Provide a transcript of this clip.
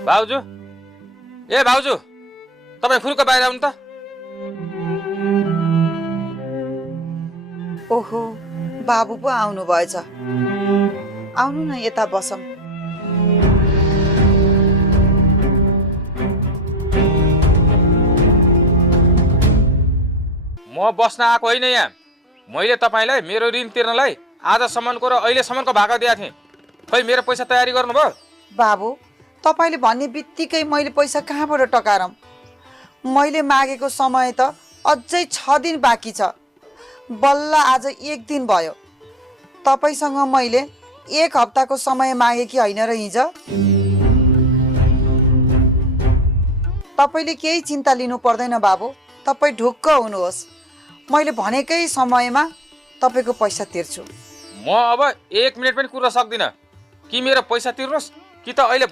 भाउजू, ए भाउजू, तपाईँ फुर्को बाहिर आउनु त। ओहो, बाबु पो आउनु भएछ। आउनु न, यता बसौँ। म बस्न आएको होइन यहाँ। मैले तपाईँलाई मेरो ऋण तिर्नलाई आजसम्मको र अहिलेसम्मको भागा दिएको थिएँ। खै मेरो पैसा तयारी गर्नुभयो? बाबु, तपाईँले भन्ने बित्तिकै मैले पैसा कहाँबाट टकारौँ? मैले मागेको समय त अझै 6 दिन बाँकी छ। बल्ल आज 1 दिन भयो। तपाईँसँग मैले 1 हप्ताको समय मागे कि होइन र हिजो? तपाईँले केही चिन्ता लिनु पर्दैन बाबु। तपाईँ ढुक्क हुनुहोस्। मैले भनेकै समयमा तपाईँको पैसा तिर्छु। म अब 1 मिनट पनि कुर्न सक्दिनँ। कि मेरो पैसा तिर्नुहोस् कि त अहिले